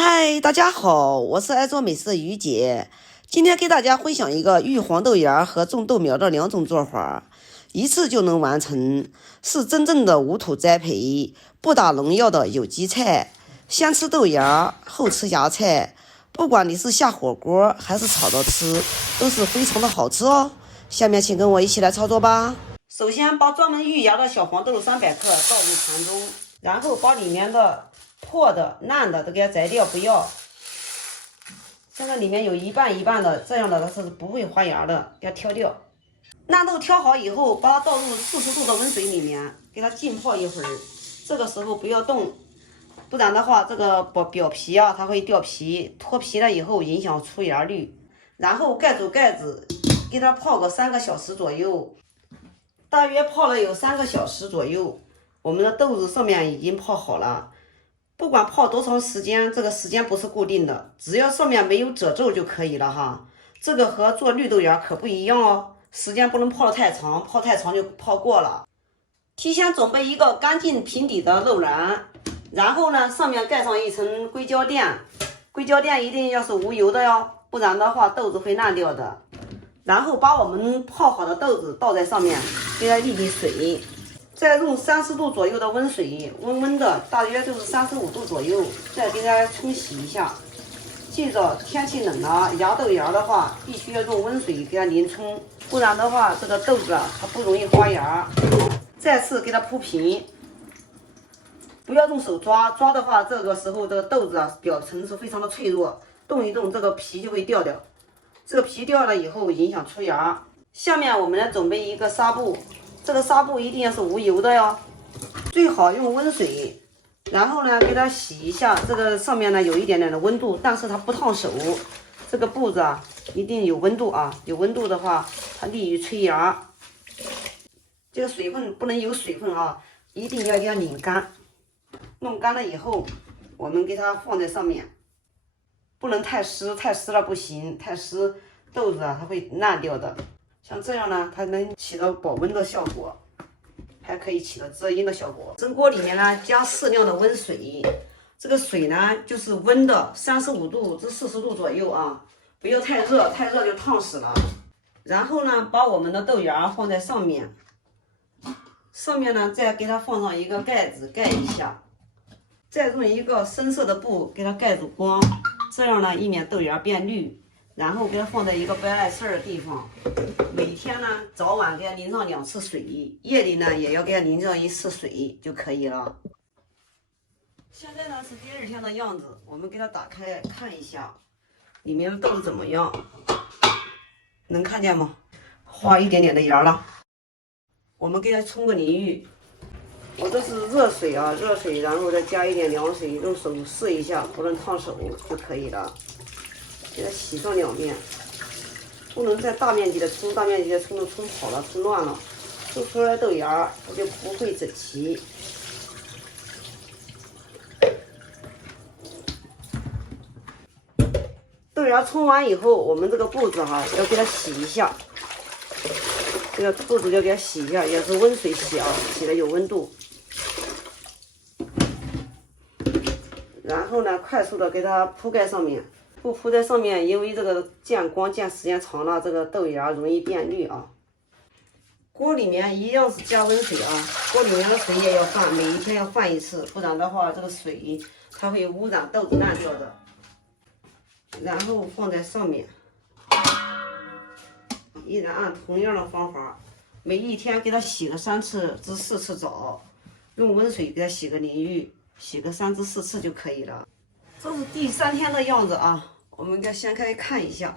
嗨，大家好，我是爱做美食的于姐。今天给大家分享一个育黄豆芽和种豆苗的两种做法，一次就能完成，是真正的无土栽培，不打农药的有机菜。先吃豆芽，后吃芽菜，不管你是下火锅还是炒着吃，都是非常的好吃哦。下面请跟我一起来操作吧。首先把专门育芽的小黄豆300克倒入盘中，然后把里面的破的、烂的都给它摘掉，不要。现在里面有一半一半的，这样的它是不会发芽的，给它挑掉。烂豆挑好以后，把它倒入40度的温水里面，给它浸泡一会儿。这个时候不要动，不然的话，这个表皮啊，它会掉皮，脱皮了以后影响出芽率。然后盖住盖子，给它泡个3个小时左右。大约泡了有3个小时左右，我们的豆子上面已经泡好了。不管泡多长时间，这个时间不是固定的，只要上面没有褶皱就可以了哈。这个和做绿豆芽可不一样哦，时间不能泡得太长，泡太长就泡过了。提前准备一个干净平底的肉篮，然后呢，上面盖上一层硅胶垫，硅胶垫一定要是无油的哟，不然的话豆子会烂掉的。然后把我们泡好的豆子倒在上面，给它沥沥水。再用30度左右的温水，温温的，大约就是35度左右，再给它冲洗一下。记着，天气冷了，芽豆芽的话，必须要用温水给它淋冲，不然的话，这个豆子啊，它不容易发芽。再次给它铺平，不要用手抓，抓的话，这个时候这个豆子啊，表层是非常的脆弱，动一动，这个皮就会掉掉。这个皮掉了以后，影响出芽。下面我们来准备一个纱布。这个纱布一定要是无油的哟，最好用温水，然后呢给它洗一下，这个上面呢有一点点的温度，但是它不烫手。这个布子啊一定有温度啊，有温度的话它利于催芽。这个水分不能有水分啊，一定要给它拧干。弄干了以后，我们给它放在上面，不能太湿，太湿了不行，太湿豆子啊它会烂掉的。像这样呢，它能起到保温的效果，还可以起到遮阴的效果。蒸锅里面呢，加适量的温水，这个水呢就是温的，35度至40度左右啊，不要太热，太热就烫死了。然后呢，把我们的豆芽放在上面，上面呢再给它放上一个盖子盖一下，再用一个深色的布给它盖住光，这样呢以免豆芽变绿。然后给它放在一个不碍事儿的地方，每天呢早晚给它淋上2次水，夜里呢也要给它淋上1次水就可以了。现在呢是第2天的样子，我们给它打开看一下，里面的豆子怎么样？能看见吗？花一点点的芽了。我们给它冲个淋浴，我这是热水啊，热水，然后再加一点凉水，用手试一下，不能烫手就可以了。给它洗上2遍，不能再大面积的冲，大面积的冲都冲跑了，冲乱了，冲出来豆芽它就不会整齐。豆芽冲完以后，我们这个布子哈要给它洗一下，这个布子要给它洗一下，也是温水洗啊，洗的有温度。然后呢，快速的给它铺盖上面。布铺在上面，因为这个见光见时间长了，这个豆芽容易变绿啊。锅里面一样是加温水啊，锅里面的水也要换，每一天要换1次，不然的话这个水它会污染豆子烂掉的。然后放在上面，依然按同样的方法，每一天给它洗个3次至4次澡，用温水给它洗个淋浴，洗个3至4次就可以了。这是第3天的样子啊，我们给它掀开看一下。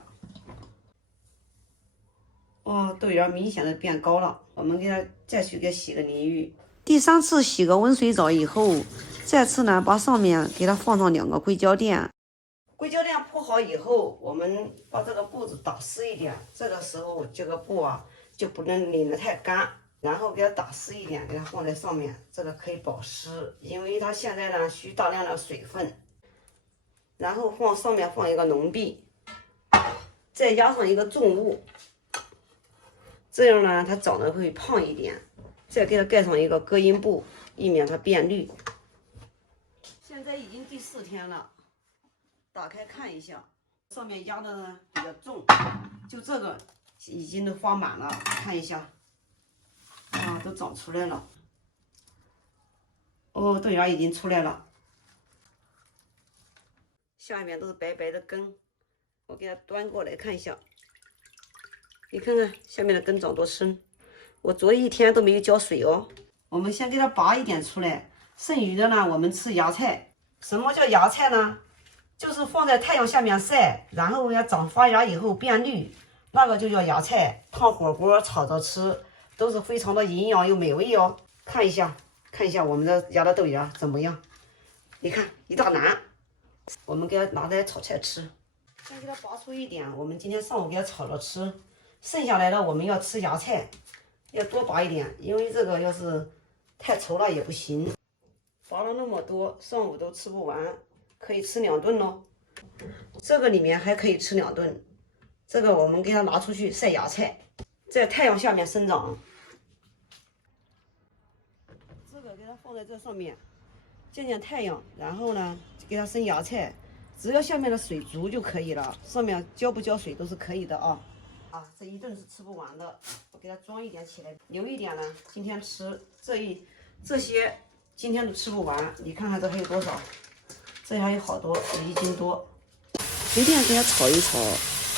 哇，豆芽明显的变高了，我们给它再去给它洗个淋浴。第3次洗个温水澡以后，再次呢把上面给它放上2个硅胶垫。硅胶垫铺好以后，我们把这个布子打湿一点，这个时候这个布啊就不能拧得太干，然后给它打湿一点，给它放在上面，这个可以保湿，因为它现在呢需大量的水分。然后上面放一个农壁，再加上一个重物，这样呢它长得会胖一点。再给它盖上一个隔音布，以免它变绿。现在已经第4天了，打开看一下，上面压的呢比较重，就这个已经都发满了，看一下，啊，都长出来了。哦，豆芽已经出来了，下面都是白白的根，我给它端过来看一下，你看看下面的根长多深，我昨一天都没有浇水哦。我们先给它拔一点出来，剩余的呢，我们吃芽菜。什么叫芽菜呢？就是放在太阳下面晒，然后要长发芽以后变绿，那个就叫芽菜。烫火锅、炒着吃，都是非常的营养又美味哦。看一下我们的芽的豆芽怎么样？你看一大篮，我们给它拿来炒菜吃。先给它拔出一点，我们今天上午给它炒着吃，剩下来的我们要吃芽菜，要多拔一点，因为这个要是太稠了也不行。拔了那么多，上午都吃不完，可以吃2顿咯。这个里面还可以吃2顿，这个我们给它拿出去晒芽菜，在太阳下面生长。这个给它放在这上面，见见太阳，然后呢给它生芽菜，只要下面的水足就可以了，上面浇不浇水都是可以的啊。这一顿是吃不完的，我给它装一点起来，留一点呢，今天吃。这些今天都吃不完，你看看这还有多少？这还有好多，有1斤多。随便给它炒一炒，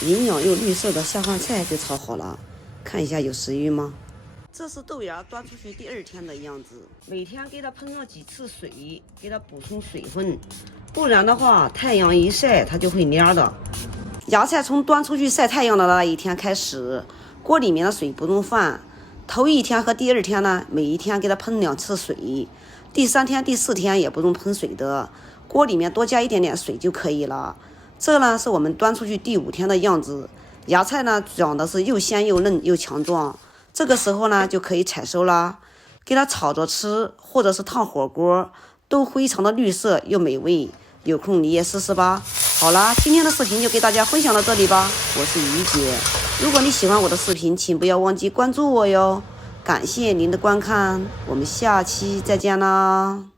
营养又绿色的下饭菜就炒好了。看一下有食欲吗？这是豆芽端出去第2天的样子。每天给它喷上几次水，给它补充水分，不然的话太阳一晒它就会蔫的。芽菜从端出去晒太阳的那一天开始，锅里面的水不用放。头1天和第2天呢，每一天给它喷2次水。第3天、第4天也不用喷水的，锅里面多加一点点水就可以了。这呢是我们端出去第5天的样子。芽菜呢长得是又鲜又嫩又强壮，这个时候呢就可以采收啦，给它炒着吃，或者是烫火锅，都非常的绿色又美味。有空你也试试吧。好啦，今天的视频就给大家分享到这里吧。我是于姐，如果你喜欢我的视频，请不要忘记关注我哟。感谢您的观看，我们下期再见啦。